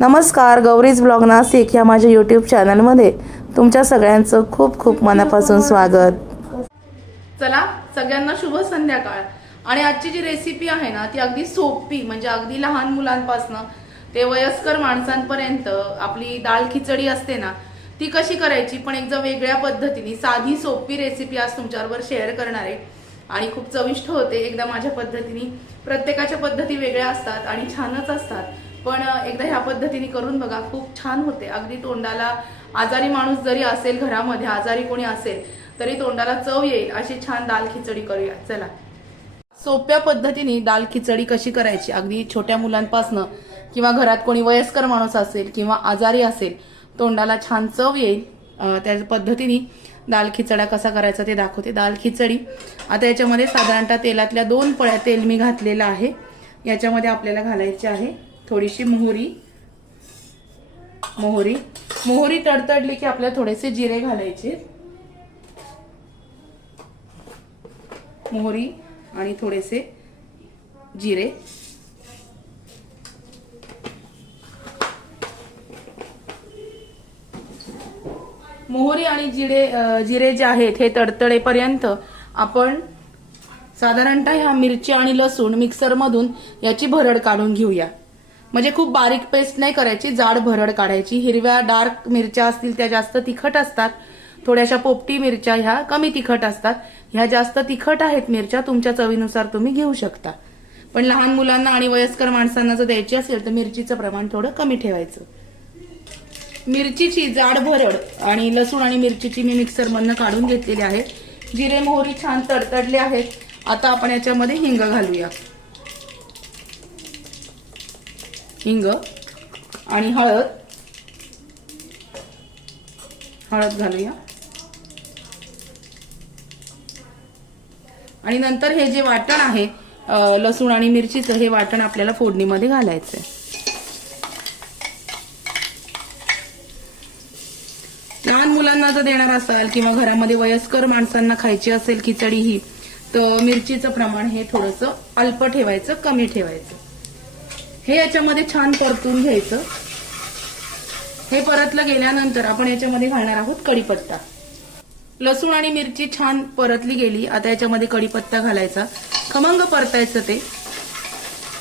नमस्कार, गौरीज ब्लॉग नाशिक या माझ्या यूट्यूब चॅनलमध्ये तुमच्या सगळ्यांचं खूप खूप मनापासून स्वागत। चला सगळ्यांना शुभ संध्याकाळ। आणि आजची जी रेसिपी आहे ना ती अगदी सोपी, म्हणजे अगदी लहान मुलांपासून ते वयस्कर माणसांपर्यंत आपली डाळ खिचडी असते ना ती कशी करायची, पण एकदम वेगळ्या पद्धतीने साधी सोपी रेसिपी आज तुमच्याबरोबर शेअर करणार आहे। आणि खूप चविष्ट होते एकदा माझ्या पद्धतीने। प्रत्येकाच्या पद्धती वेगळ्या असतात आणि छानच असतात, पण एकदा ह्या पद्धतीने करून बघा, खूप छान होते। अगदी तोंडाला, आजारी माणूस जरी असेल घरामध्ये, आजारी कोणी असेल तरी तोंडाला चव येईल अशी छान दाल खिचडी करूया। चला सोप्या पद्धतीने दाल खिचडी कशी करायची, अगदी छोट्या मुलांपासनं किंवा घरात कोणी वयस्कर माणूस असेल किंवा आजारी असेल, तोंडाला छान चव येईल त्या पद्धतीने दाल खिचडा कसा करायचा ते दाखवते। दाल खिचडी आता याच्यामध्ये साधारणतः तेलातल्या 2 पळ्या तेल मी घातलेलं आहे। याच्यामध्ये आपल्याला घालायची आहे थोडीशी मोहरी तडतडली की आपल्याला थोडेसे जिरे घालायचे। मोहरी आणि थोडेसे जिरे, मोहरी आणि जिरे जे आहेत हे तडतडेपर्यंत आपण साधारणतः ह्या मिरची आणि लसूण मिक्सर मधून याची भरड काढून घेऊया। म्हणजे खूप बारीक पेस्ट नाही करायची, जाड भरड काढायची। हिरव्या डार्क मिरच्या असतील त्या जास्त तिखट असतात, थोड्याशा पोपटी मिरच्या ह्या कमी तिखट असतात। ह्या जास्त तिखट आहेत मिरच्या, तुमच्या चवीनुसार तुम्ही घेऊ शकता। पण लहान मुलांना आणि वयस्कर माणसांना जर द्यायची असेल तर मिरचीचं प्रमाण थोडं कमी ठेवायचं। मिरचीची जाड भरड आणि लसूण आणि मिरचीची मी मिक्सर मधनं काढून घेतलेली आहे। जिरे मोहरी छान तडतडले आहेत। आता आपण याच्यामध्ये हिंग घालूया, हिंग आणि हळद घालूया। आणि नंतर हे जे वाटण आहे लसूण आणि मिरचीचं, हे वाटण आपल्याला फोडणीमध्ये घालायचंय। लहान मुलांना जर देणार असाल किंवा घरामध्ये वयस्कर माणसांना खायची असेल खिचडी ही, तर मिरचीचं प्रमाण हे थोडंसं अल्प ठेवायचं, कमी ठेवायचं। हे याच्यामध्ये छान परतून घ्यायचं। हे परतलं गेल्यानंतर आपण याच्यामध्ये घालणार आहोत कढीपत्ता। लसूण आणि मिरची छान परतली गेली, आता याच्यामध्ये कढीपत्ता घालायचा, खमंग परतायचं ते।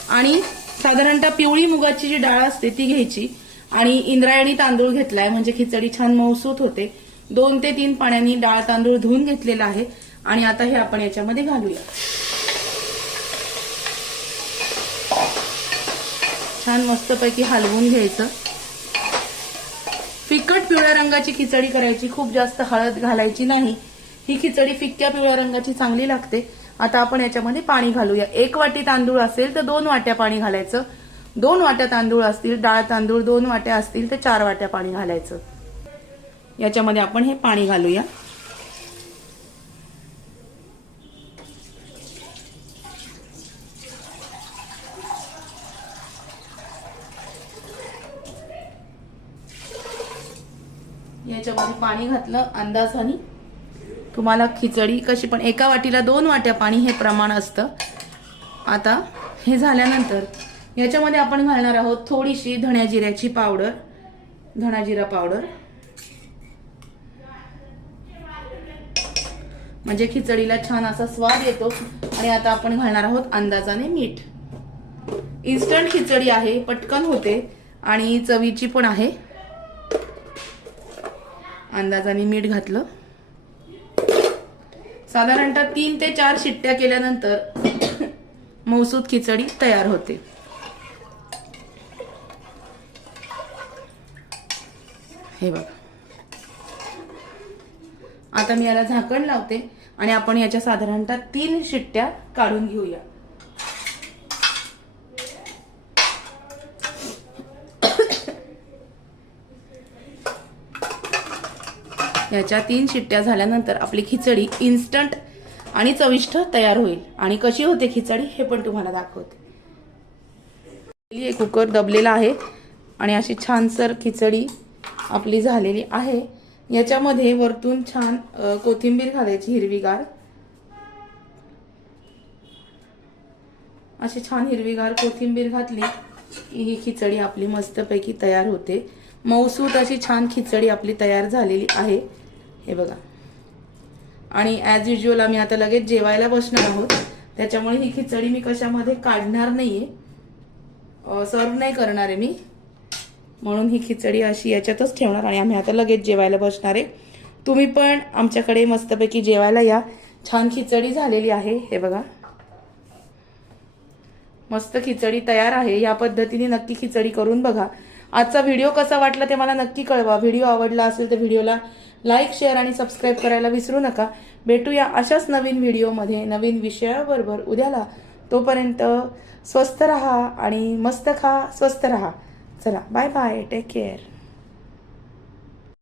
आणि साधारणतः पिवळी मुगाची जी डाळ असते ती घ्यायची आणि इंद्रायणी तांदूळ घेतलाय, म्हणजे खिचडी छान मऊसूत होते। 2 ते 3 पाण्याने डाळ तांदूळ धुवून घेतलेला आहे आणि आता हे आपण याच्यामध्ये घालूया। छान मस्तपैकी हलवून घ्यायचं। फिकट पिवळ्या रंगाची खिचडी करायची, खूप जास्त हळद घालायची नाही। ही खिचडी फिक्क्या पिवळ्या रंगाची चांगली लागते। आता आपण याच्यामध्ये पाणी घालूया। 1 वाटी तांदूळ असेल तर 2 वाट्या पाणी घालायचं। 2 वाट्या तांदूळ असतील, डाळ तांदूळ 2 वाट्या असतील तर 4 वाट्या पाणी घालायचं। याच्यामध्ये आपण हे पाणी घालूया। याच्यामध्ये पाणी घातलं अंदाजाने, तुम्हाला खिचडी कशी पण 1 वाटीला 2 वाट्या पाणी हे प्रमाण असतं। आता हे झाल्यानंतर याच्यामध्ये आपण घालणार आहोत थोडीशी धण्या जिऱ्याची पावडर, धणा जिरा पावडर, म्हणजे खिचडीला छान असा स्वाद येतो। आणि आता आपण घालणार आहोत अंदाजाने मीठ। इन्स्टंट खिचडी आहे, पटकन होते आणि चवीची पण आहे। अंदाजाने मीठ घातलं। साधारणतः 3 ते 4 शिट्ट्या केल्यानंतर मऊसूत खिचडी तयार होते। हे बघा, आता मी याला झाकण लावते आणि आपण याच्या साधारणतः 3 शिट्ट्या काढून घेऊया। याच्या 3 शिट्ट्या झाल्यानंतर आपली खिचडी इन्स्टंट आणि चविष्ट तयार होईल। आणि कशी होते खिचडी हे पण तुम्हाला दाखवते। कुकर दबलेला आहे आणि अशी छानसर खिचडी आपली झालेली आहे। याच्यामध्ये वरतून छान कोथिंबीर घालायची हिरवीगार, अशी छान हिरवीगार कोथिंबीर घातली ही खिचडी आपली मस्तपैकी तयार होते. मऊसूत अशी छान खिचडी आपली तयार झालेली आहे. हे बघा. आणि ॲज युजल आम्ही आता लगेच जेवायला बसणार आहोत. त्याच्यामुळे ही खिचडी मी कशामध्ये काढणार नाहीये, सर्व नाही करणार आहे मी, म्हणून ही खिचडी अशी याच्यातच ठेवणार आणि आम्ही आता लगेच जेवायला बसणार आहे. तुम्ही पण आमच्याकडे मस्तपैकी जेवायला या. छान खिचडी झालेली आहे. हे बघा, मस्त खिचडी तयार आहे. या पद्धतीने नक्की खिचडी करून बघा. आजचा व्हिडिओ कसा वाटला ते मला नक्की कळवा. व्हिडिओ आवडला असेल तर व्हिडिओला लाईक, शेअर आणि सबस्क्राईब करायला विसरू नका. भेटूया अशाच नवीन व्हिडिओमध्ये नवीन विषयाबरोबर उद्याला. तोपर्यंत स्वस्थ रहा आणि मस्त खा, स्वस्त रहा. चला, बाय बाय, टेक केअर.